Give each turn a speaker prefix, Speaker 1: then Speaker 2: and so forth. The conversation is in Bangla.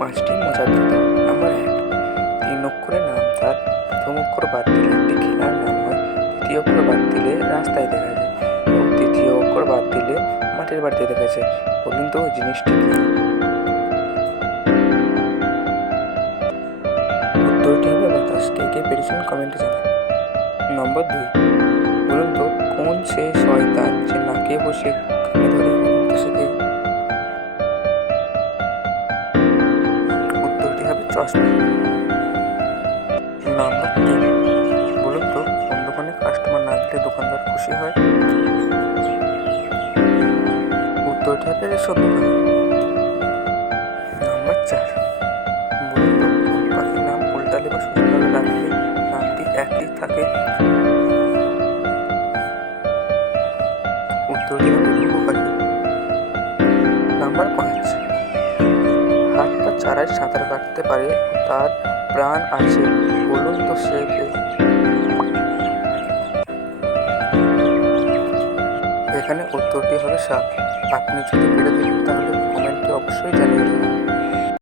Speaker 1: পাঁচটি মজার কথা নাম্বার এক। তিন অক্ষরের নাম তার প্রথম অক্ষর বাদ দিলে একটি খেলার নাম হয়, দ্বিতীয় অক্ষর বাদ দিলে রাস্তায় দেখা যায় এবং তৃতীয় অক্ষর বাদ দিলে মাটির বাড়িতে দেখা যায়। বলুন তো জিনিসটি কি? উত্তরটি হবে বাতাস। কে কে পেরেছেন কমেন্টে জানান। নম্বর দুই। বলুন তো কোন সে শয়তান যে নাকে বসে ধরে চশমা নাম্বার তিন বলুন তো, কোন দোকানে কাস্টমার না দিলে দোকানদার খুশি হয়? উত্তরটি হবে রেশন দোকান। নাম্বার চার। বলুন তো, কোন পাখির নাম উল্টালে বা সোজাভাবে রাখলে নামটি একই থাকে? উত্তরটি হবে নাম্বার পাঁচ। চারায় সাঁতার কাটতে পারে, তার প্রাণ আছে। বলুন তো সে এখানে উত্তরটি হবে সাপ আপনি যদি পেরে থাকেন তাহলে কমেন্টে অবশ্যই জানিয়ে দেবেন